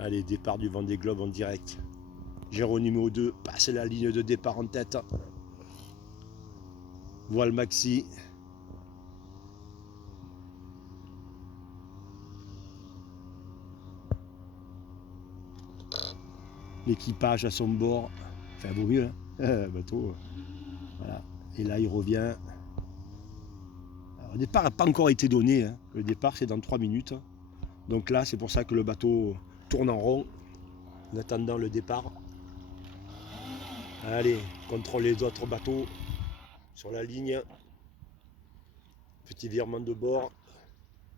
Allez, départ du Vendée Globe en direct. Geronimo 2 passe la ligne de départ en tête. Voile maxi. L'équipage à son bord. Enfin, vaut mieux, hein. Bateau. Voilà. Et là, il revient. Alors, le départ n'a pas encore été donné, hein. Le départ, c'est dans 3 minutes. Donc là, c'est pour ça que le bateau tourne en rond en attendant le départ. Allez, contrôle les autres bateaux sur la ligne. Petit virement de bord.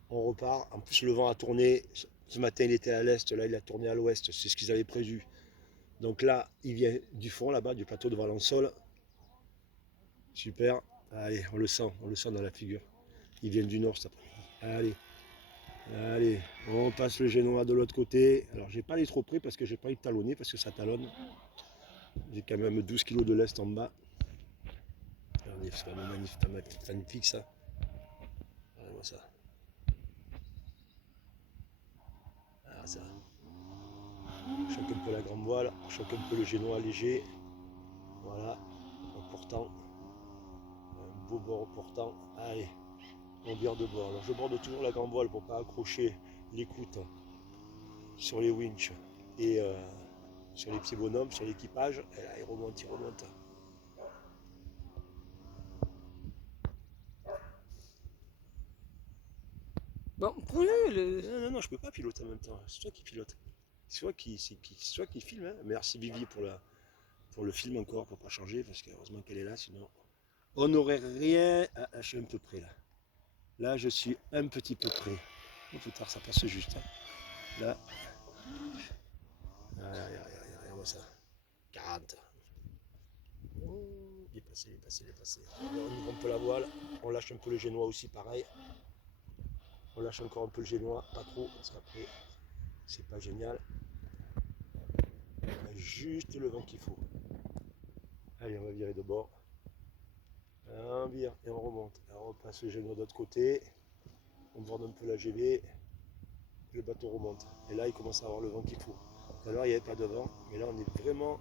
On repart. En plus, le vent a tourné. Ce matin, il était à l'est. Là, il a tourné à l'ouest. C'est ce qu'ils avaient prévu. Donc là, il vient du fond, là-bas, du plateau de Valençol. Super. Allez, on le sent dans la figure. Il vient du nord cet après-midi. Allez, on passe le Génois de l'autre côté. Alors, j'ai pas allé trop près parce que j'ai pas eu de talonner parce que ça talonne. J'ai quand même 12 kg de lest en bas. Regardez, c'est vraiment magnifique ça. Regardez-moi ça. Ah, ça. On choque un peu la grande voile, on choque un peu le Génois léger. Voilà, en portant. Un beau bord portant. Allez, on vire de bord. Alors je borde toujours la grande voile pour pas accrocher l'écoute sur les winches et sur les petits bonhommes, sur l'équipage. Et là, il remonte. Bon, prenez Non, je peux pas piloter en même temps. C'est toi qui pilote. C'est toi qui filme. Hein. Merci Vivi pour le film encore, pour pas changer, parce qu'heureusement qu'elle est là, sinon on n'aurait rien à lâcher un peu près là. Là, je suis un petit peu près. Oh putain, ça passe juste. Hein. Là. Regarde-moi ça. 40. Oh, il est passé. On ouvre un peu la voile. On lâche un peu le génois aussi, pareil. On lâche encore un peu le génois, pas trop, parce qu'après, c'est pas génial. On a juste le vent qu'il faut. Allez, on va virer de bord. On vire et on remonte. Alors on passe le génois de l'autre côté. On borde un peu la GV. Le bateau remonte. Et là, il commence à avoir le vent qu'il faut. Tout à l'heure, il n'y avait pas de vent, mais là, on est vraiment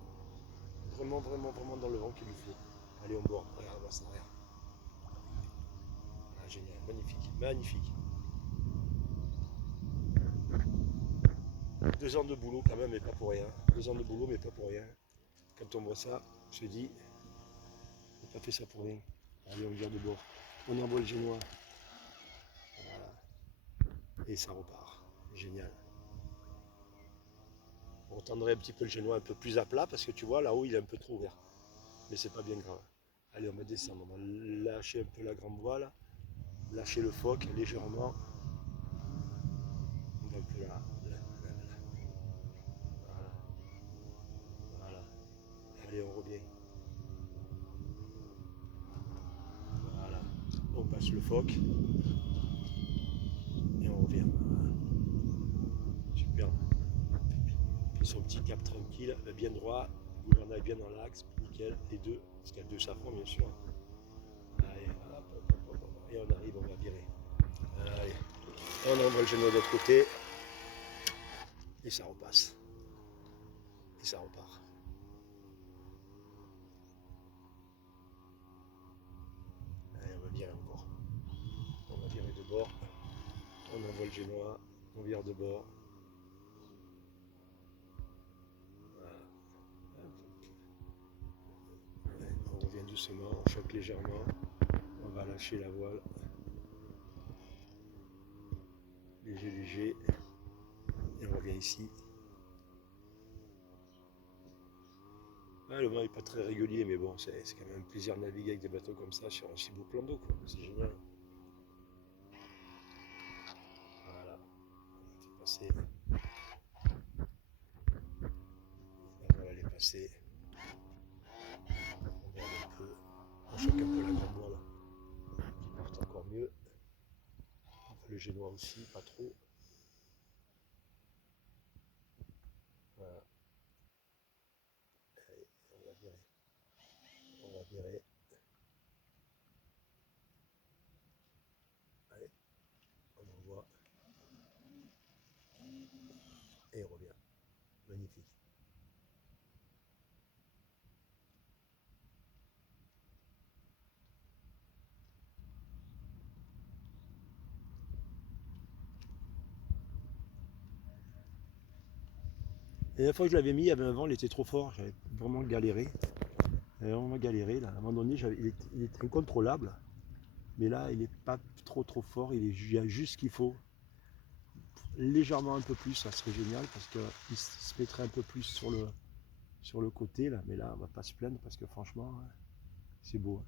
dans le vent qu'il lui faut. Allez, on bord. Regarde, ça, regarde. Ah, génial, magnifique. 2 ans de boulot quand même, mais pas pour rien. 2 ans de boulot, mais pas pour rien. Quand on voit ça, on se dit, on n'a pas fait ça pour rien. Allez, on vire de bord. On envoie le génois. Voilà. Et ça repart. Génial. On tendrait un petit peu le génois un peu plus à plat parce que tu vois, là-haut, il est un peu trop ouvert. Mais c'est pas bien grave. Allez, on va descendre. On va lâcher un peu la grande voile. Lâcher le phoque légèrement. On va un peu là. Voilà. Allez, on revient. Voilà. On passe le phoque. Et on revient. Voilà. Super. Puis son petit cap tranquille, bien droit. Gouvernail bien dans l'axe. Nickel. Les deux. Parce qu'il y a 2 safrans, bien sûr. Allez, hop. Et on arrive, on va virer. Allez. On envoie le genou de l'autre côté. Et ça repasse. Et ça repart. Allez, on va virer encore. On va virer de bord. On envoie le génois. On vire de bord. Voilà. Ouais, on revient doucement, on choque légèrement. On va lâcher la voile. Léger. Et on revient ici. Ah, le vent n'est pas très régulier, mais bon, c'est quand même un plaisir de naviguer avec des bateaux comme ça sur un si beau plan d'eau, quoi. C'est génial. Voilà. On fait passer. La voile, elle est passée. On regarde un peu. On choque un peu la grande voile. Qui porte encore mieux. Le génois aussi, pas trop. Voilà. Allez, on va virer. Allez, on envoie. Et on revient. Et la fois que je l'avais mis, il y avait un vent, il était trop fort, j'avais vraiment galéré. J'avais vraiment galéré là. À un moment donné, il est incontrôlable. Mais là, il n'est pas trop fort, il y a juste ce qu'il faut. Légèrement un peu plus, ça serait génial parce qu'il se mettrait un peu plus sur le côté là. Mais là, on va pas se plaindre parce que franchement, hein, c'est beau. Hein.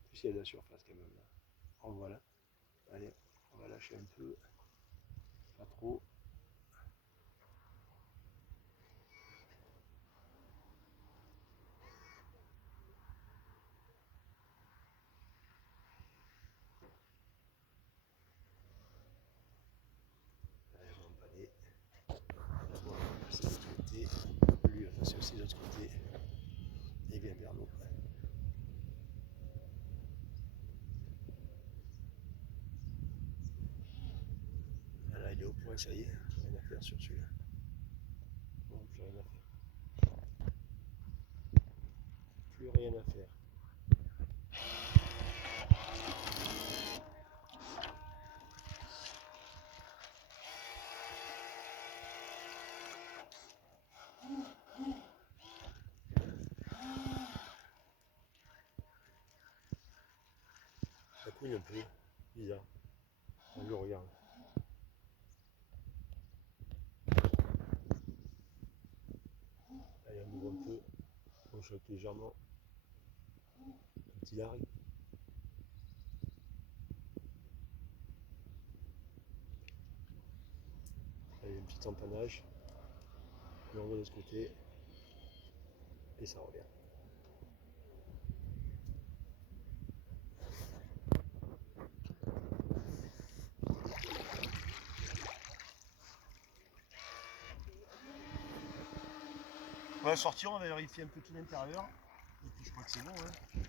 En plus, il y a de la surface quand même là. En voilà. Allez, on va lâcher un peu. Pas trop. Allez, on va aller. D'abord, on va passer de l'autre côté. Lui va passer aussi de l'autre côté. Et bien vers nous. Là, il est au point, ça y est. Rien à faire sur celui-là. Bon, plus rien à faire. Plus rien à faire. Ça couine un peu. Bizarre. On le regarde. Allez, on ouvre un peu. On choque légèrement. Un petit largue. Allez, un petit empannage. On l'envoie de l'autre côté. Et ça revient. On va sortir, on va vérifier un peu tout l'intérieur. Et puis je crois que c'est bon. Hein.